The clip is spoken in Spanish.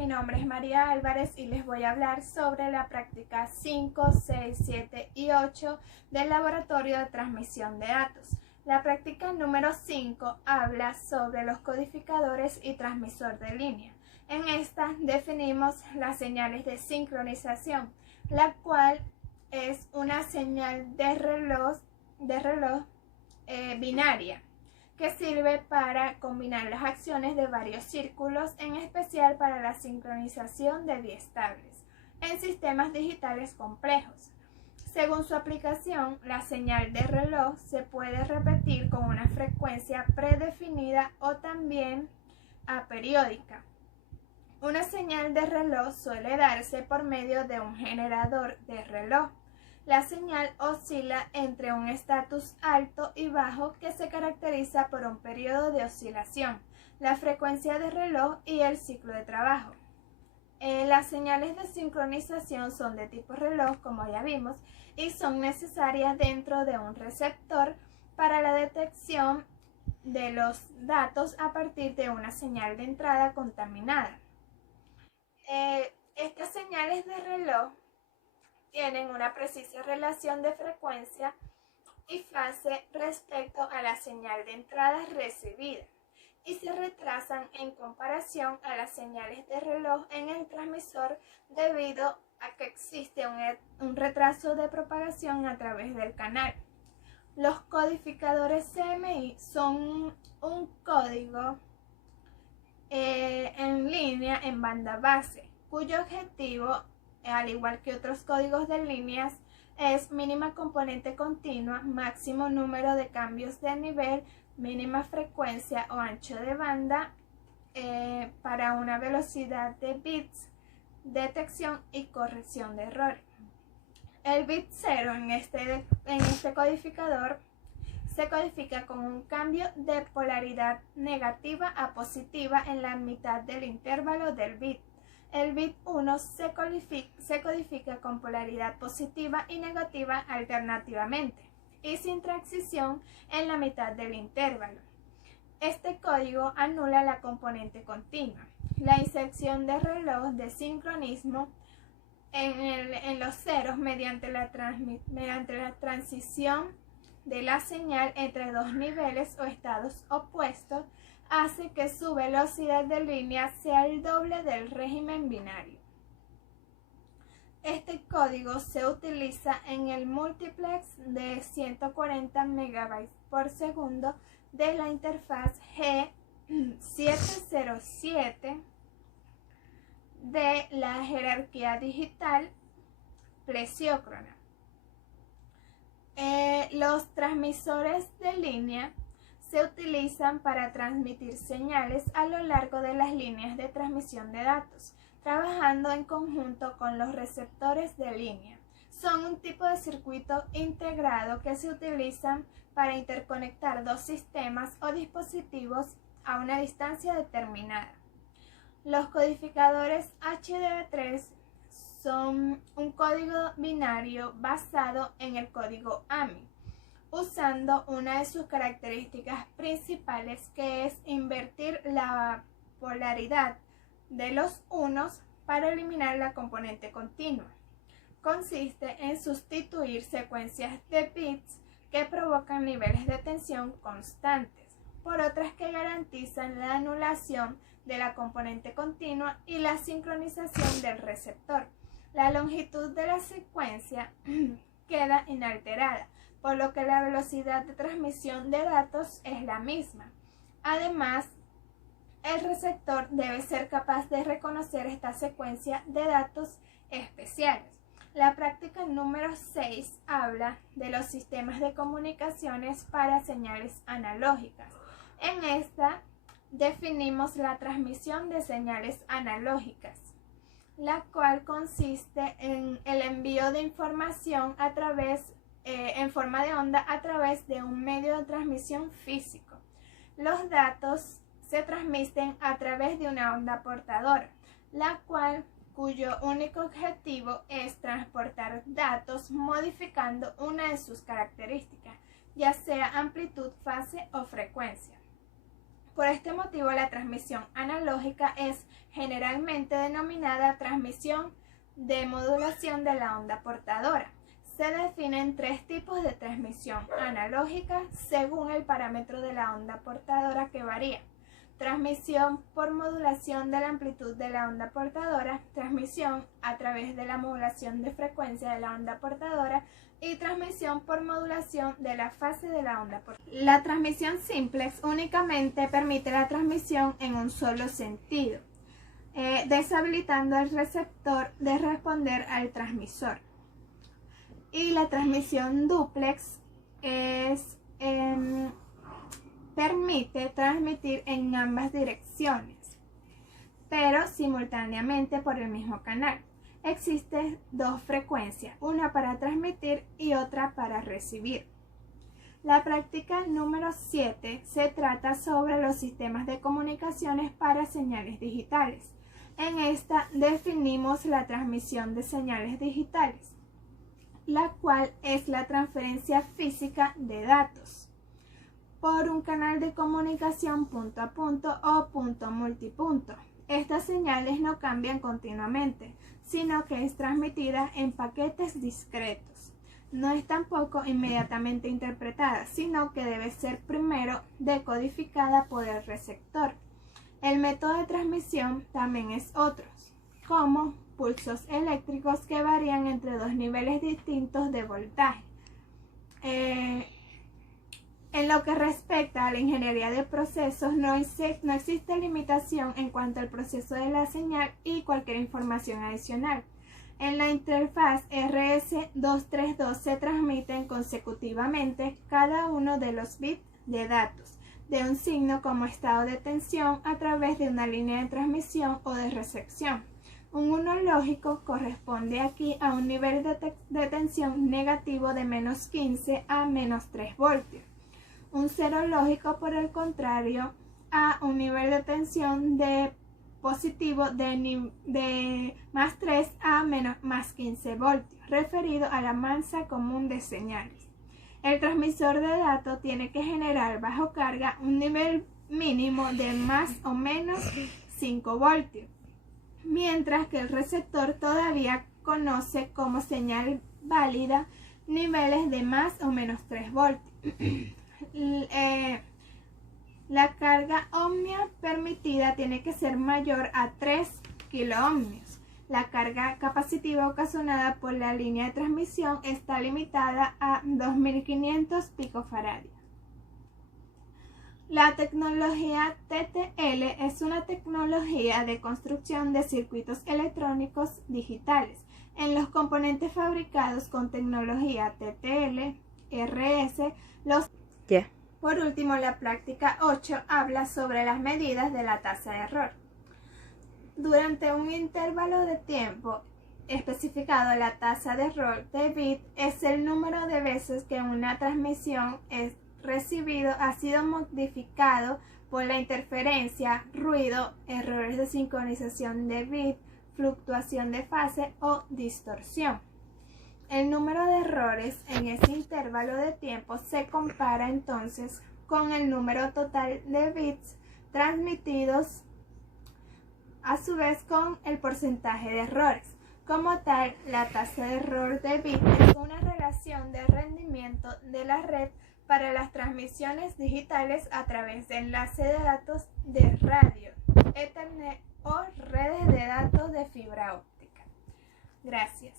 mi nombre es María Álvarez y les voy a hablar sobre la práctica 5, 6, 7 y 8 del Laboratorio de Transmisión de Datos. La práctica número 5 habla sobre los codificadores y transmisor de línea. En esta definimos las señales de sincronización, la cual es una señal de reloj binaria, que sirve para combinar las acciones de varios círculos, en especial para la sincronización de biestables en sistemas digitales complejos. Según su aplicación, la señal de reloj se puede repetir con una frecuencia predefinida o también aperiódica. Una señal de reloj suele darse por medio de un generador de reloj. La señal oscila entre un estatus alto y bajo que se caracteriza por un periodo de oscilación, la frecuencia de reloj y el ciclo de trabajo. Las señales de sincronización son de tipo reloj, como ya vimos, y son necesarias dentro de un receptor para la detección de los datos a partir de una señal de entrada contaminada. Estas señales de reloj tienen una precisa relación de frecuencia y fase respecto a la señal de entrada recibida y se retrasan en comparación a las señales de reloj en el transmisor debido a que existe un retraso de propagación a través del canal. Los codificadores CMI son un código en línea en banda base, cuyo objetivo, al igual que otros códigos de líneas, es mínima componente continua, máximo número de cambios de nivel, mínima frecuencia o ancho de banda para una velocidad de bits, detección y corrección de errores. El bit 0 en este codificador se codifica con un cambio de polaridad negativa a positiva en la mitad del intervalo del bit. El bit 1 se codifica con polaridad positiva y negativa alternativamente y sin transición en la mitad del intervalo. Este código anula la componente continua. La inserción de reloj de sincronismo en los ceros mediante la transición de la señal entre dos niveles o estados opuestos hace que su velocidad de línea sea el doble del régimen binario. Este código se utiliza en el multiplex de 140 MB por segundo de la interfaz G707 de la jerarquía digital plesiócrona. Los transmisores de línea se utilizan para transmitir señales a lo largo de las líneas de transmisión de datos, trabajando en conjunto con los receptores de línea. Son un tipo de circuito integrado que se utilizan para interconectar dos sistemas o dispositivos a una distancia determinada. Los codificadores HDB3 son un código binario basado en el código AMI, usando una de sus características principales, que es invertir la polaridad de los unos para eliminar la componente continua. Consiste en sustituir secuencias de bits que provocan niveles de tensión constantes por otras que garantizan la anulación de la componente continua y la sincronización del receptor. La longitud de la secuencia queda inalterada, por lo que la velocidad de transmisión de datos es la misma. Además, el receptor debe ser capaz de reconocer esta secuencia de datos especiales. La práctica número 6 habla de los sistemas de comunicaciones para señales analógicas. En esta definimos la transmisión de señales analógicas, la cual consiste en el envío de información en forma de onda a través de un medio de transmisión físico. Los datos se transmiten a través de una onda portadora, cuyo único objetivo es transportar datos modificando una de sus características, ya sea amplitud, fase o frecuencia. Por este motivo, la transmisión analógica es generalmente denominada transmisión de modulación de la onda portadora. Se definen tres tipos de transmisión analógica según el parámetro de la onda portadora que varía. Transmisión por modulación de la amplitud de la onda portadora, transmisión a través de la modulación de frecuencia de la onda portadora y transmisión por modulación de la fase de la onda portadora. La transmisión simplex únicamente permite la transmisión en un solo sentido, deshabilitando al receptor de responder al transmisor. Y la transmisión duplex permite transmitir en ambas direcciones, pero simultáneamente por el mismo canal. Existen dos frecuencias, una para transmitir y otra para recibir. La práctica número 7 se trata sobre los sistemas de comunicaciones para señales digitales. En esta definimos la transmisión de señales digitales, la cual es la transferencia física de datos por un canal de comunicación punto a punto o punto multipunto. Estas señales no cambian continuamente, sino que es transmitida en paquetes discretos. No es tampoco inmediatamente interpretada, sino que debe ser primero decodificada por el receptor. El método de transmisión también es otro, como pulsos eléctricos que varían entre dos niveles distintos de voltaje. En lo que respecta a la ingeniería de procesos, no existe limitación en cuanto al proceso de la señal y cualquier información adicional. En la interfaz RS-232 se transmiten consecutivamente cada uno de los bits de datos de un signo como estado de tensión a través de una línea de transmisión o de recepción. Un 1 lógico corresponde aquí a un nivel de tensión negativo de menos 15 a menos 3 voltios. Un 0 lógico, por el contrario, a un nivel de tensión de positivo de más 3 a más 15 voltios, referido a la masa común de señales. El transmisor de datos tiene que generar bajo carga un nivel mínimo de más o menos 5 voltios, mientras que el receptor todavía conoce como señal válida niveles de más o menos 3 voltios. La carga ohmia permitida tiene que ser mayor a 3 kiloohmios. La carga capacitiva ocasionada por la línea de transmisión está limitada a 2500 picofaradios. La tecnología TTL es una tecnología de construcción de circuitos electrónicos digitales. En los componentes fabricados con tecnología TTL, RS, Por último, la práctica 8 habla sobre las medidas de la tasa de error. Durante un intervalo de tiempo especificado, la tasa de error de bit es el número de veces que una transmisión ha sido modificado por la interferencia, ruido, errores de sincronización de bit, fluctuación de fase o distorsión. El número de errores en ese intervalo de tiempo se compara entonces con el número total de bits transmitidos, a su vez con el porcentaje de errores. Como tal, la tasa de error de bit es una relación de rendimiento de la red para las transmisiones digitales a través de enlace de datos de radio, Ethernet o redes de datos de fibra óptica. Gracias.